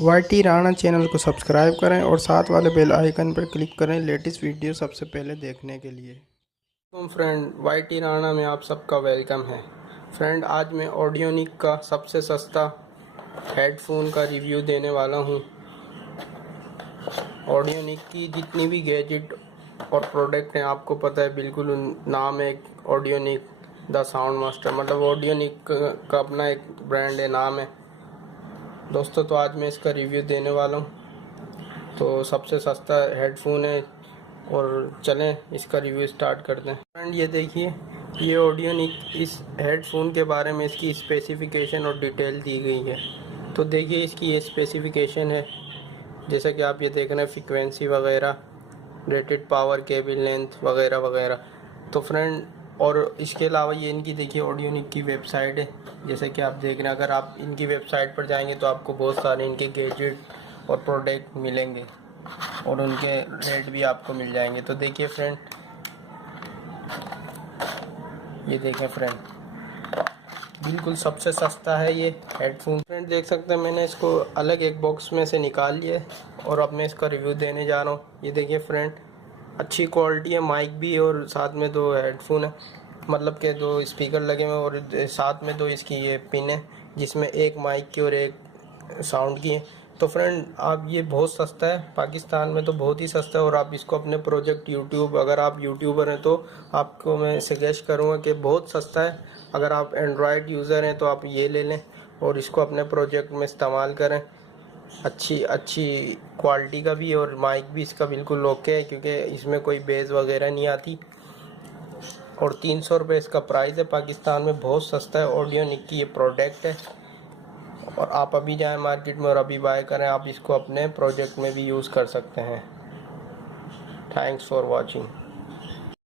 YT Rana channel को subscribe करें और साथ वाले बेल आइकन पर क्लिक करें लेटेस्ट वीडियो सबसे पहले देखने के लिए। तो फ्रेंड, YT राणा में आप सबका वेलकम है। फ्रेंड, आज मैं ऑडियोनिक का सबसे सस्ता हेडफोन का रिव्यू देने वाला हूं। ऑडियोनिक की जितनी भी गैजेट और प्रोडक्ट हैं आपको पता है, बिल्कुल नाम है ऑडियोनिक द साउंड मास्टर, मतलब ऑडियोनिक का अपना एक ब्रांड है, नाम है दोस्तों। तो आज मैं इसका रिव्यू देने वाला हूँ। तो सबसे सस्ता हेडफोन है और चलें इसका रिव्यू स्टार्ट करते हैं। फ्रेंड, ये देखिए, ये ऑडियोनिक इस हेडफोन के बारे में इसकी स्पेसिफिकेशन और डिटेल दी गई है। तो देखिए इसकी ये स्पेसिफिकेशन है, जैसा कि आप ये देख रहे हैं, फ्रीक्वेंसी वगैरह, रेटेड पावर, केबल लेंथ वगैरह वगैरह। तो फ्रेंड, और इसके अलावा ये इनकी देखिए ऑडियोनिक की वेबसाइट है, जैसे कि आप देख रहे हैं। अगर आप इनकी वेबसाइट पर जाएंगे तो आपको बहुत सारे इनके गैजेट और प्रोडक्ट मिलेंगे और उनके रेट भी आपको मिल जाएंगे। तो देखिए फ्रेंड, ये देखें फ्रेंड, बिल्कुल सबसे सस्ता है ये हेडफोन। फ्रेंड देख सकते हैं, मैंने इसको अलग एक बॉक्स में से निकाल लिया और अब मैं इसका रिव्यू देने जा रहा हूँ। ये देखिए फ्रेंड, अच्छी क्वालिटी है, माइक भी और साथ में दो हेडफोन है, मतलब के दो स्पीकर लगे हुए और साथ में दो इसकी ये पिन है, जिसमें एक माइक की और एक साउंड की है। तो फ्रेंड, आप ये बहुत सस्ता है, पाकिस्तान में तो बहुत ही सस्ता है। और आप इसको अपने प्रोजेक्ट यूट्यूब, अगर आप यूट्यूबर हैं तो आपको मैं सजेस्ट करूँगा कि बहुत सस्ता है। अगर आप एंड्रॉयड यूज़र हैं तो आप ये ले लें और इसको अपने प्रोजेक्ट में इस्तेमाल करें। अच्छी क्वालिटी का भी और माइक भी इसका बिल्कुल ओके है, क्योंकि इसमें कोई बेस वगैरह नहीं आती। और 300 रुपये इसका प्राइस है। पाकिस्तान में बहुत सस्ता है, ऑडियोनिक की ये प्रोडक्ट है। और आप अभी जाएं मार्केट में और अभी बाय करें, आप इसको अपने प्रोजेक्ट में भी यूज़ कर सकते हैं। Thanks for watching.